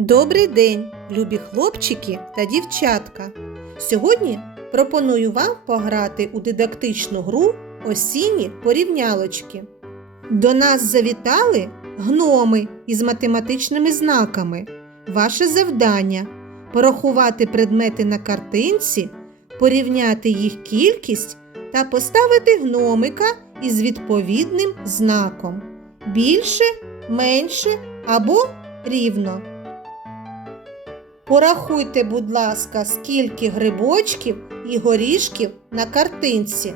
Добрий день, любі хлопчики та дівчатка! Сьогодні пропоную вам пограти у дидактичну гру осінні порівнялочки. До нас завітали гноми із математичними знаками. Ваше завдання порахувати предмети на картинці, порівняти їх кількість та поставити гномика із відповідним знаком більше, менше або рівно. Порахуйте, будь ласка, скільки грибочків і горішків на картинці.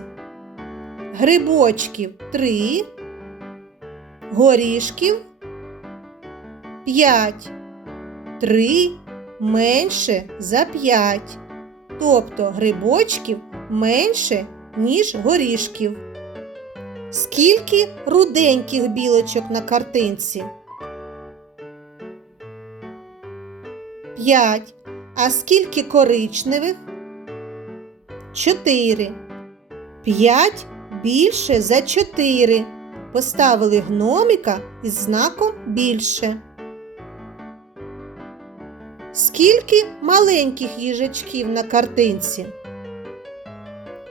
Грибочків 3, горішків 5. 3 менше за 5. Тобто грибочків менше, ніж горішків. Скільки руденьких білочок на картинці? 5. А скільки коричневих? 4. 5 більше за 4. Поставили гномика із знаком більше. Скільки маленьких їжачків на картинці?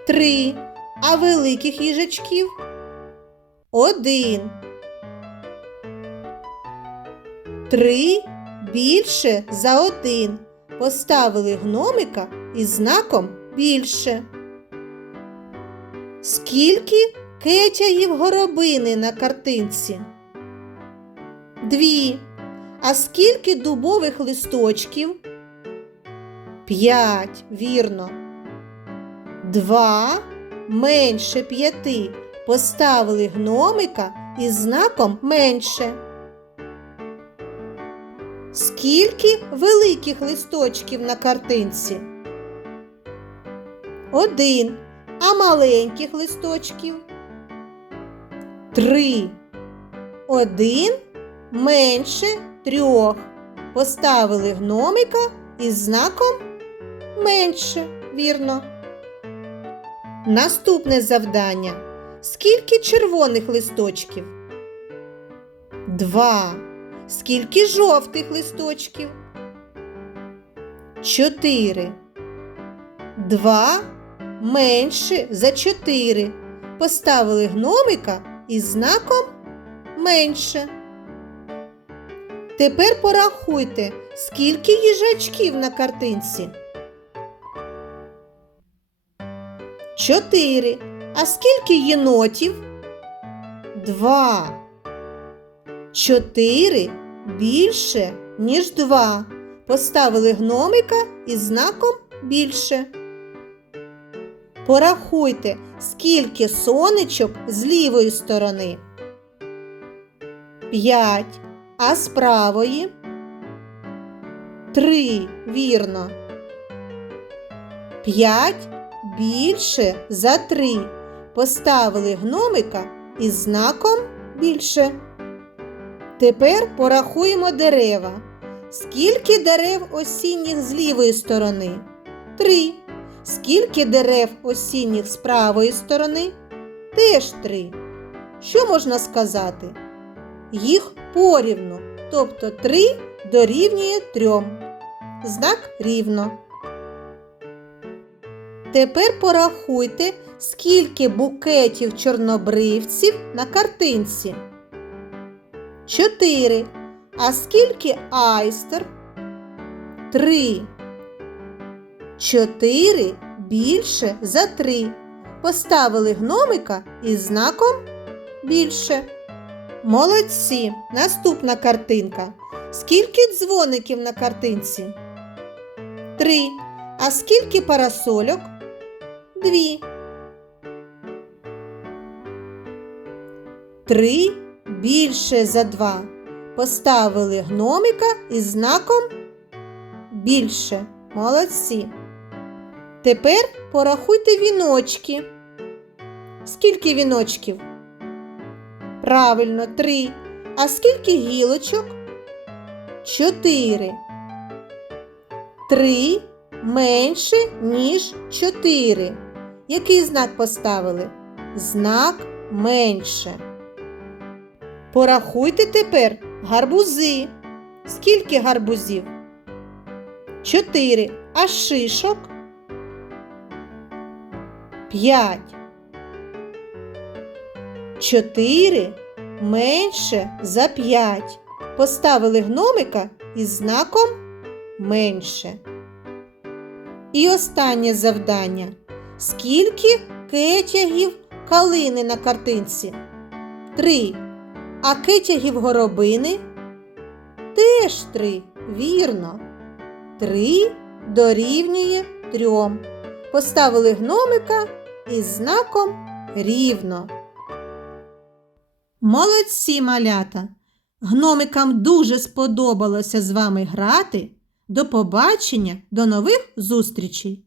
3. А великих їжачків? 1. 3 більше за один. Поставили гномика із знаком більше. Скільки кетяїв горобини на картинці? Дві. А скільки дубових листочків? П'ять, вірно. Два менше п'яти. Поставили гномика із знаком менше. Скільки великих листочків на картинці? Один. А маленьких листочків? Три. Один менше трьох. Поставили гномика із знаком менше, вірно. Наступне завдання. Скільки червоних листочків? Два. Скільки жовтих листочків? Чотири. Два менше за чотири. Поставили гномика із знаком менше. Тепер порахуйте, скільки їжачків на картинці. Чотири. А скільки єнотів? Два. Чотири більше, ніж два. Поставили гномика із знаком більше. Порахуйте, скільки сонечок з лівої сторони. П'ять. А з правої? Три, вірно. П'ять більше за три. Поставили гномика із знаком більше. Тепер порахуємо дерева. Скільки дерев осінніх з лівої сторони? Три. Скільки дерев осінніх з правої сторони? Теж три. Що можна сказати? Їх порівну, тобто 3 дорівнює 3. Знак рівно. Тепер порахуйте, скільки букетів чорнобривців на картинці. 4. А скільки айстер? 3. 4 більше за 3. Поставили гномика із знаком більше. Молодці! Наступна картинка. Скільки дзвоників на картинці? Три. А скільки парасольок? Дві. Три більше за два. Поставили гномика із знаком більше. Молодці. Тепер порахуйте віночки. Скільки віночків? Правильно, три. А скільки гілочок? Чотири. Три менше, ніж чотири. Який знак поставили? Знак менше. Порахуйте тепер гарбузи. скільки гарбузів? Чотири. А шишок? П'ять. Чотири менше за п'ять. Поставили гномика із знаком менше. І останнє завдання. Скільки кетягів калини на картинці? Три. А кетягів горобини? Теж три. Вірно. Три дорівнює трьом. Поставили гномика із знаком рівно. Молодці малята! Гномикам дуже сподобалося з вами грати. До побачення, до нових зустрічей!